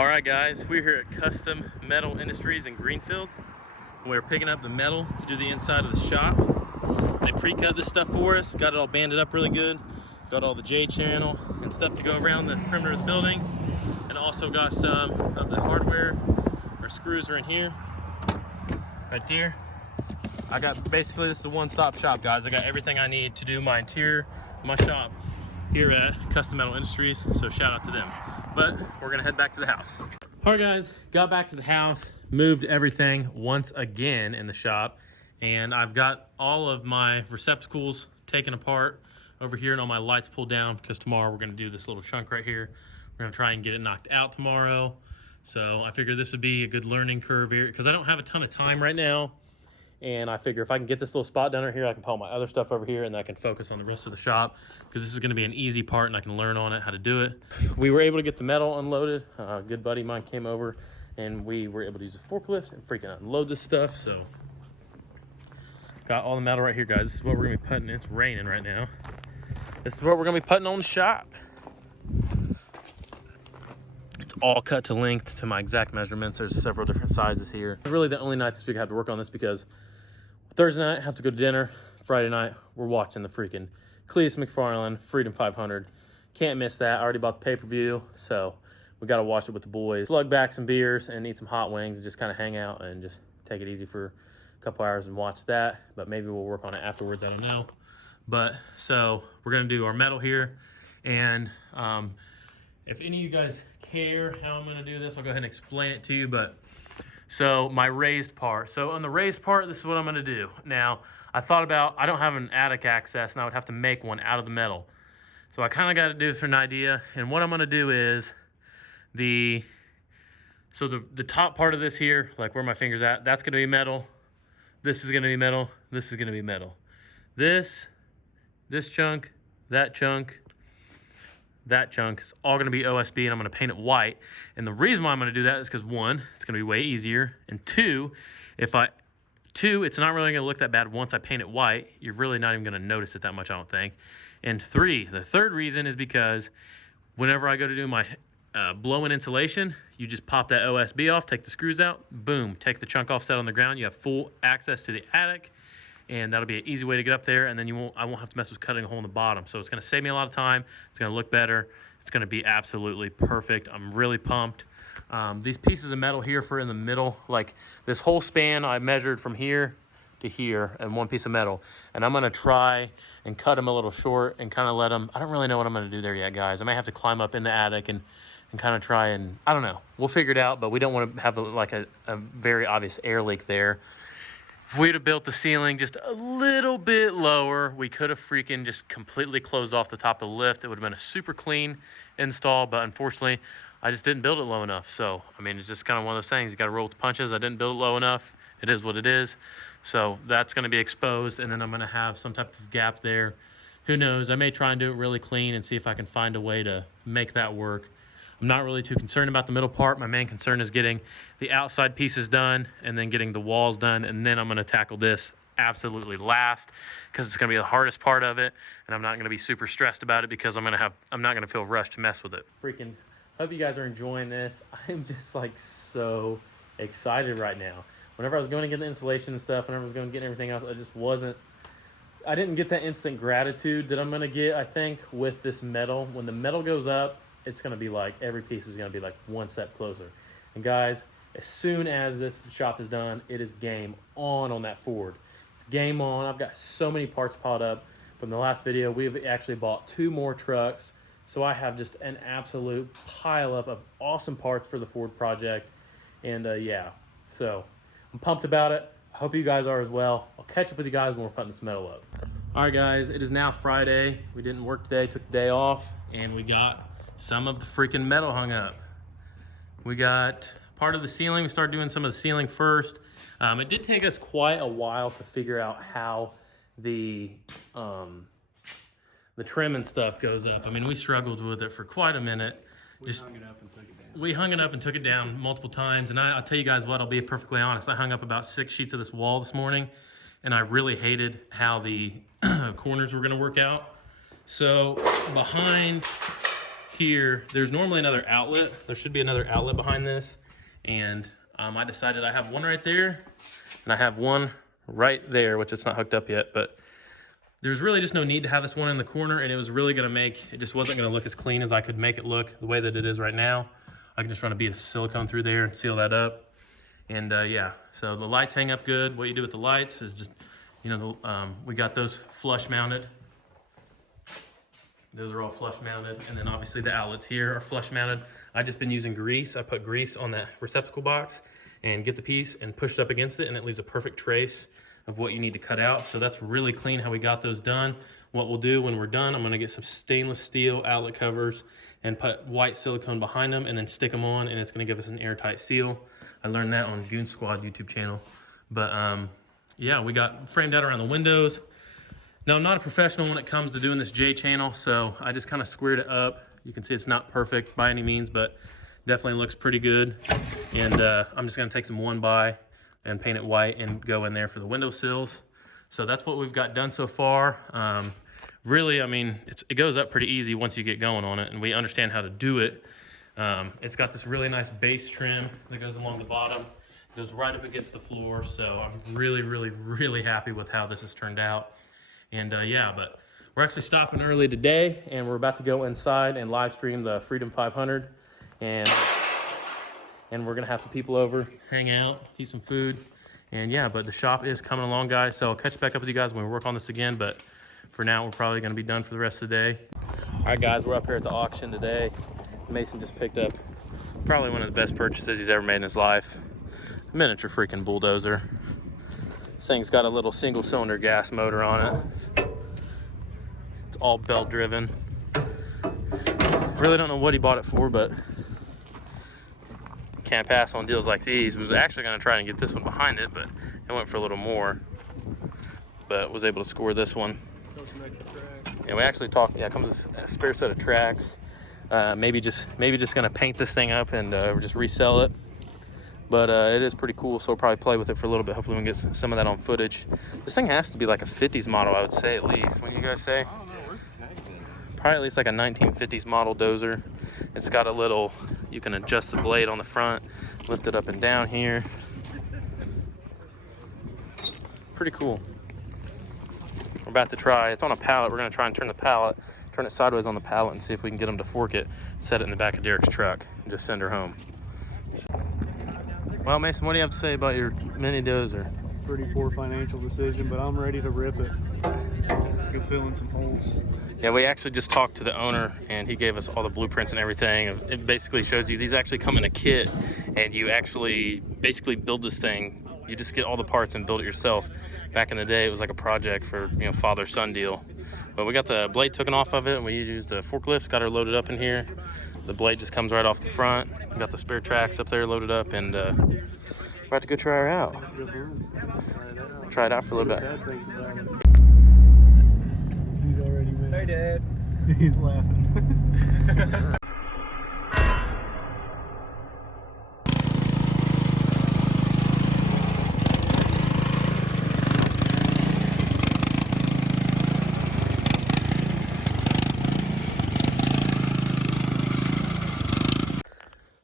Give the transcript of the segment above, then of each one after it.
All right, guys, we're here at Custom Metal Industries in Greenfield. We're picking up the metal to do the inside of the shop. They pre-cut this stuff for us, got it all banded up really good, got all the J-channel and stuff to go around the perimeter of the building, and also got some of the hardware. Our screws are in here, right there. I got, basically this is a one-stop shop, guys. I got everything I need to do my interior, my shop here at Custom Metal Industries, so shout out to them. But we're gonna head back to the house. All right, guys, got back to the house, moved everything once again in the shop, and I've got all of my receptacles taken apart over here and all my lights pulled down because tomorrow we're gonna do this little chunk right here. We're gonna try and get it knocked out tomorrow. So I figured this would be a good learning curve here because I don't have a ton of time right now. And I figure if I can get this little spot down right here, I can put all my other stuff over here and I can focus on the rest of the shop because this is gonna be an easy part and I can learn on it how to do it. We were able to get the metal unloaded. A good buddy of mine came over and we were able to use a forklift and freaking unload this stuff. So got all the metal right here, guys. This is what we're gonna be putting. It's raining right now. This is what we're gonna be putting on the shop. It's all cut to length to my exact measurements. There's several different sizes here. Really the only night this week I have to work on this because Thursday night, I have to go to dinner. Friday night, we're watching the freaking Cletus McFarland Freedom 500. Can't miss that. I already bought the pay-per-view, so we got to watch it with the boys. Slug back some beers and eat some hot wings and just kind of hang out and just take it easy for a couple hours and watch that. But maybe we'll work on it afterwards. I don't know. But so we're going to do our metal here. And if any of you guys care how I'm going to do this, I'll go ahead and explain it to you. But so my raised part. So on the raised part, this is what I'm gonna do. Now, I thought about, I don't have an attic access and I would have to make one out of the metal. So I kind of got to do this for an idea. And what I'm gonna do is the top part of this here, like where my finger's at, that's gonna be metal. This is gonna be metal. This is gonna be metal. This chunk, that chunk is all gonna be OSB and I'm gonna paint it white. And the reason why I'm gonna do that is because one, it's gonna be way easier. And two, it's not really gonna look that bad once I paint it white. You're really not even gonna notice it that much, I don't think. And three, the third reason is because whenever I go to do my blow-in insulation, you just pop that OSB off, take the screws out, boom, take the chunk off, set on the ground. You have full access to the attic. And that'll be an easy way to get up there, and then I won't have to mess with cutting a hole in the bottom. So it's gonna save me a lot of time. It's gonna look better. It's gonna be absolutely perfect. I'm really pumped. These pieces of metal here for in the middle, like this whole span I measured from here to here and one piece of metal. And I'm gonna try and cut them a little short and kind of let them, I don't really know what I'm gonna do there yet, guys. I might have to climb up in the attic and kind of try and, I don't know. We'll figure it out, but we don't wanna have like a very obvious air leak there. If we'd have built the ceiling just a little bit lower, we could have freaking just completely closed off the top of the lift. It would have been a super clean install, but unfortunately, I just didn't build it low enough. So, I mean, it's just kind of one of those things. You got to roll with the punches. I didn't build it low enough. It is what it is. So that's going to be exposed, and then I'm going to have some type of gap there. Who knows? I may try and do it really clean and see if I can find a way to make that work. I'm not really too concerned about the middle part. My main concern is getting the outside pieces done and then getting the walls done. And then I'm gonna tackle this absolutely last because it's gonna be the hardest part of it. And I'm not gonna be super stressed about it because I'm not gonna feel rushed to mess with it. Freaking, hope you guys are enjoying this. I'm just like so excited right now. Whenever I was going to get the insulation and stuff, whenever I was going to get everything else, I didn't get that instant gratitude that I'm gonna get, I think, with this metal. When the metal goes up, it's going to be like every piece is going to be like one step closer. And guys, as soon as this shop is done, it is game on that Ford. It's game on. I've got so many parts piled up from the last video. We've actually bought 2 more trucks. So I have just an absolute pile up of awesome parts for the Ford project. And yeah, so I'm pumped about it. I hope you guys are as well. I'll catch up with you guys when we're putting this metal up. All right, guys, it is now Friday. We didn't work today, took the day off, and we got some of the freaking metal hung up. We got part of the ceiling. We started doing some of the ceiling first. It did take us quite a while to figure out how the trim and stuff goes up. I mean, we struggled with it for quite a minute. We hung it up and took it down multiple times. And I'll tell you guys what, I'll be perfectly honest. I hung up about 6 sheets of this wall this morning, and I really hated how the corners were gonna work out. So behind here, there's normally another outlet. There should be another outlet behind this. And I decided I have one right there and I have one right there, which it's not hooked up yet, but there's really just no need to have this one in the corner, and it was really gonna make, it just wasn't gonna look as clean as I could make it look the way that it is right now. I can just run a bead of silicone through there and seal that up. And yeah, so the lights hang up good. What you do with the lights is just, you know, we got those flush mounted. Those are all flush mounted. And then obviously the outlets here are flush mounted. I've just been using grease. I put grease on that receptacle box and get the piece and push it up against it, and it leaves a perfect trace of what you need to cut out. So that's really clean how we got those done. What we'll do when we're done, I'm gonna get some stainless steel outlet covers and put white silicone behind them and then stick them on, and it's gonna give us an airtight seal. I learned that on Goon Squad YouTube channel. But yeah, we got framed out around the windows. Now, I'm not a professional when it comes to doing this J channel, so I just kind of squared it up. You can see it's not perfect by any means, but definitely looks pretty good. And I'm just gonna take some 1x and paint it white and go in there for the window sills. So that's what we've got done so far. Really, I mean, it goes up pretty easy once you get going on it, and we understand how to do it. It's got this really nice base trim that goes along the bottom. It goes right up against the floor, so I'm really, really, really happy with how this has turned out. And yeah, but we're actually stopping early today, and we're about to go inside and live stream the Freedom 500. And we're gonna have some people over, hang out, eat some food. And yeah, but the shop is coming along, guys. So I'll catch back up with you guys when we work on this again. But for now, we're probably gonna be done for the rest of the day. All right, guys, we're up here at the auction today. Mason just picked up probably one of the best purchases he's ever made in his life. A miniature freaking bulldozer. This thing's got a little single cylinder gas motor on it. It's all belt driven. Really don't know what he bought it for, but can't pass on deals like these. Was actually gonna try and get this one behind it, but it went for a little more. But was able to score this one. Yeah, we actually talked, yeah, it comes with a spare set of tracks. Maybe just gonna paint this thing up and just resell it. But it is pretty cool, so we'll probably play with it for a little bit. Hopefully we can get some of that on footage. This thing has to be like a 50s model, I would say, at least. What do you guys say? I don't know, where's the tag then? Probably at least like a 1950s model dozer. It's got a little, you can adjust the blade on the front, lift it up and down here. Pretty cool. We're about to try, it's on a pallet. We're gonna try and turn it sideways on the pallet and see if we can get them to fork it, set it in the back of Derek's truck, and just send her home. So. Well, Mason, what do you have to say about your mini dozer? Pretty poor financial decision, but I'm ready to rip it. Go fill in some holes. Yeah, we actually just talked to the owner, and he gave us all the blueprints and everything. It basically shows you, these actually come in a kit, and you actually basically build this thing. You just get all the parts and build it yourself. Back in the day, it was like a project for, you know, father-son deal. But we got the blade taken off of it, and we used a forklift, got her loaded up in here. The blade just comes right off the front. We got the spare tracks up there loaded up, and we're about to go try her out. Try it out for a little bit. Dad thinks about it. He's already mad. Hey, Dad. He's laughing.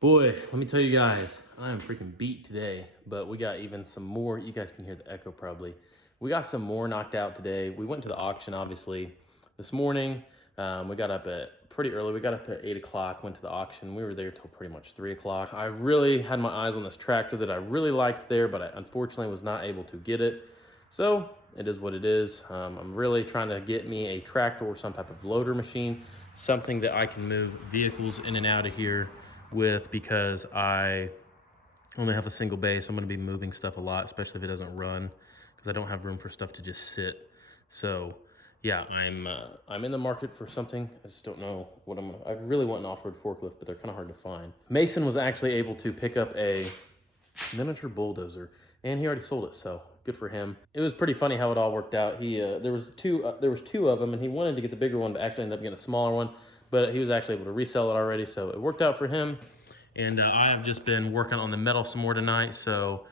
Boy, let me tell you guys, I am freaking beat today, but we got even some more. You guys can hear the echo probably. We got some more knocked out today. We went to the auction, obviously, this morning. We got up at pretty early. We got up at 8 o'clock, went to the auction. We were there till pretty much 3 o'clock. I really had my eyes on this tractor that I really liked there, but I unfortunately was not able to get it. So it is what it is. I'm really trying to get me a tractor or some type of loader machine, something that I can move vehicles in and out of here with, because I only have a single bay, so I'm going to be moving stuff a lot, especially if it doesn't run, because I don't have room for stuff to just sit. So yeah, I'm in the market for something. I just don't know what I really want an off-road forklift, but they're kind of hard to find. Mason was actually able to pick up a miniature bulldozer, and he already sold it, so good for him. It was pretty funny how it all worked out. There was two of them, and he wanted to get the bigger one, but actually ended up getting a smaller one. But he was actually able to resell it already, so it worked out for him. And I've just been working on the metal some more tonight. So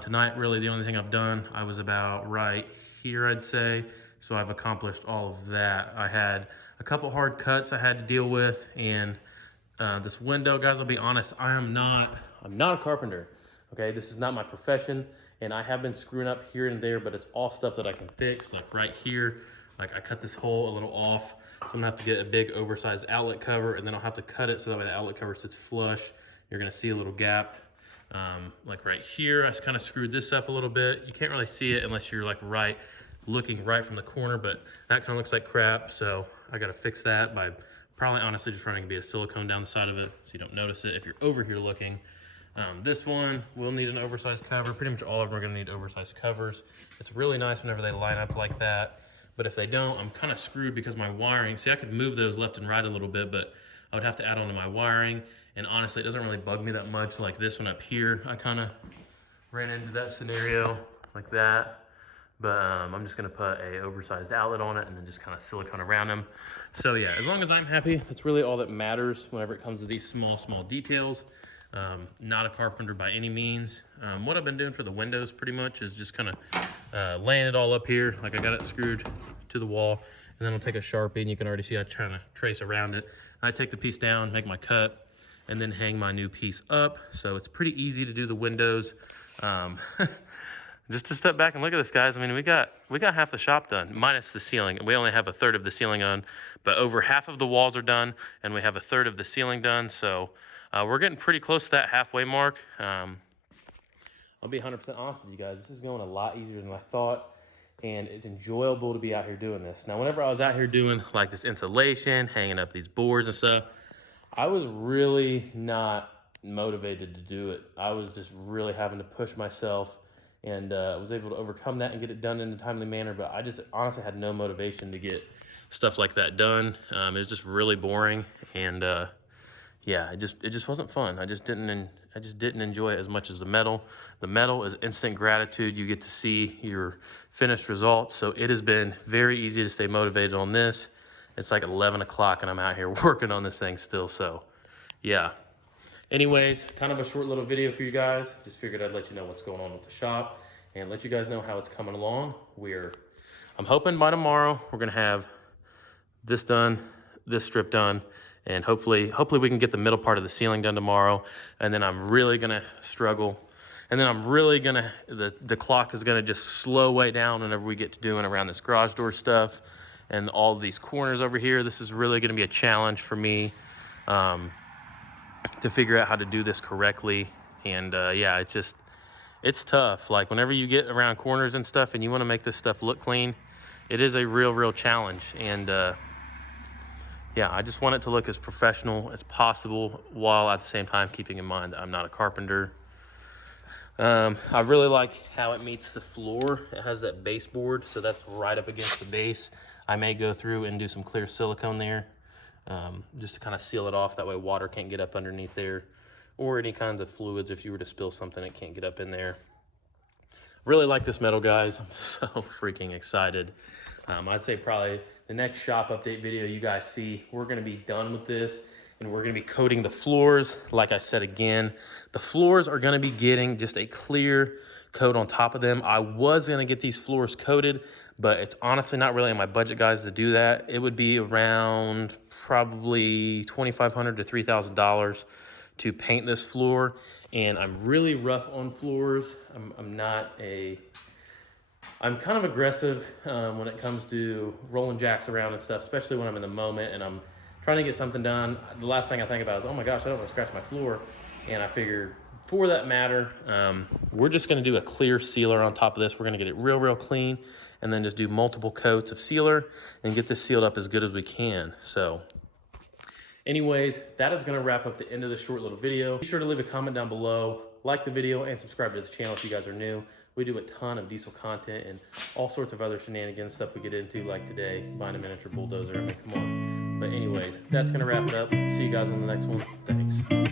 tonight, really the only thing I've done, I was about right here, I'd say. So I've accomplished all of that. I had a couple hard cuts I had to deal with, and This window, guys, I'll be honest, I'm not a carpenter. Okay, this is not my profession, and I have been screwing up here and there, but it's all stuff that I can fix. Like right here, like I cut this hole a little off, so I'm gonna have to get a big oversized outlet cover, and then I'll have to cut it so that way the outlet cover sits flush. You're gonna see a little gap. Like right here, I kind of screwed this up a little bit. You can't really see it unless you're like looking right from the corner, but that kind of looks like crap. So I got to fix that by probably honestly just running a bit of silicone down the side of it so you don't notice it if you're over here looking. This one will need an oversized cover. Pretty much all of them are going to need oversized covers. It's really nice whenever they line up like that. But if they don't, I'm kind of screwed because my wiring, see, I could move those left and right a little bit, but I would have to add on to my wiring. And honestly, it doesn't really bug me that much. Like this one up here, I kind of ran into that scenario like that. But I'm just gonna put a oversized outlet on it and then just kind of silicone around them. So yeah, as long as I'm happy, that's really all that matters whenever it comes to these small details. Not a carpenter by any means. What I've been doing for the windows pretty much is just kind of laying it all up here. Like I got it screwed to the wall, and then I'll take a Sharpie, and you can already see I'm trying to trace around it. I take the piece down, make my cut, and then hang my new piece up. So it's pretty easy to do the windows. Just to step back and look at this, guys. I mean, we got half the shop done, minus the ceiling. We only have a third of the ceiling on, but over half of the walls are done, and we have a third of the ceiling done. So we're getting pretty close to that halfway mark. I'll be 100% honest with you guys. This is going a lot easier than I thought, and it's enjoyable to be out here doing this. Now, whenever I was out here doing like this insulation, hanging up these boards and stuff, I was really not motivated to do it. I was just really having to push myself, and was able to overcome that and get it done in a timely manner. But I just honestly had no motivation to get stuff like that done. It was just really boring, and yeah, it just wasn't fun. I just didn't enjoy it as much as the metal. The metal is instant gratitude. You get to see your finished results. So it has been very easy to stay motivated on this. It's like 11 o'clock and I'm out here working on this thing still. So yeah. Anyways, kind of a short little video for you guys. Just figured I'd let you know what's going on with the shop and let you guys know how it's coming along. I'm hoping by tomorrow we're gonna have this done, this strip done, and hopefully we can get the middle part of the ceiling done tomorrow. And then I'm really gonna struggle. And then I'm really gonna, the clock is gonna just slow way down whenever we get to doing around this garage door stuff and all these corners over here. This is really gonna be a challenge for me to figure out how to do this correctly. And yeah, it's tough. Like whenever you get around corners and stuff and you wanna make this stuff look clean, it is a real challenge. And yeah, I just want it to look as professional as possible while at the same time keeping in mind that I'm not a carpenter. I really like how it meets the floor. It has that baseboard, so that's right up against the base. I may go through and do some clear silicone there, just to kind of seal it off. That way water can't get up underneath there, or any kinds of fluids. If you were to spill something, it can't get up in there. Really like this metal, guys. I'm so freaking excited. I'd say probably the next shop update video you guys see, we're gonna be done with this and we're gonna be coating the floors. Like I said again, the floors are gonna be getting just a clear coat on top of them. I was gonna get these floors coated, but it's honestly not really in my budget, guys, to do that. It would be around probably $2,500 to $3,000 to paint this floor. And I'm really rough on floors. I'm kind of aggressive when it comes to rolling jacks around and stuff, especially when I'm in the moment and I'm trying to get something done. The last thing I think about is, oh my gosh, I don't want to scratch my floor. And I figure for that matter, we're just gonna do a clear sealer on top of this. We're gonna get it real clean and then just do multiple coats of sealer and get this sealed up as good as we can. So anyways, that is gonna wrap up the end of this short little video. Be sure to leave a comment down below, like the video, and subscribe to the channel if you guys are new. We do a ton of diesel content and all sorts of other shenanigans, stuff we get into, like today, buying a miniature bulldozer. I mean, come on. But anyways, that's gonna wrap it up. See you guys on the next one. Thanks.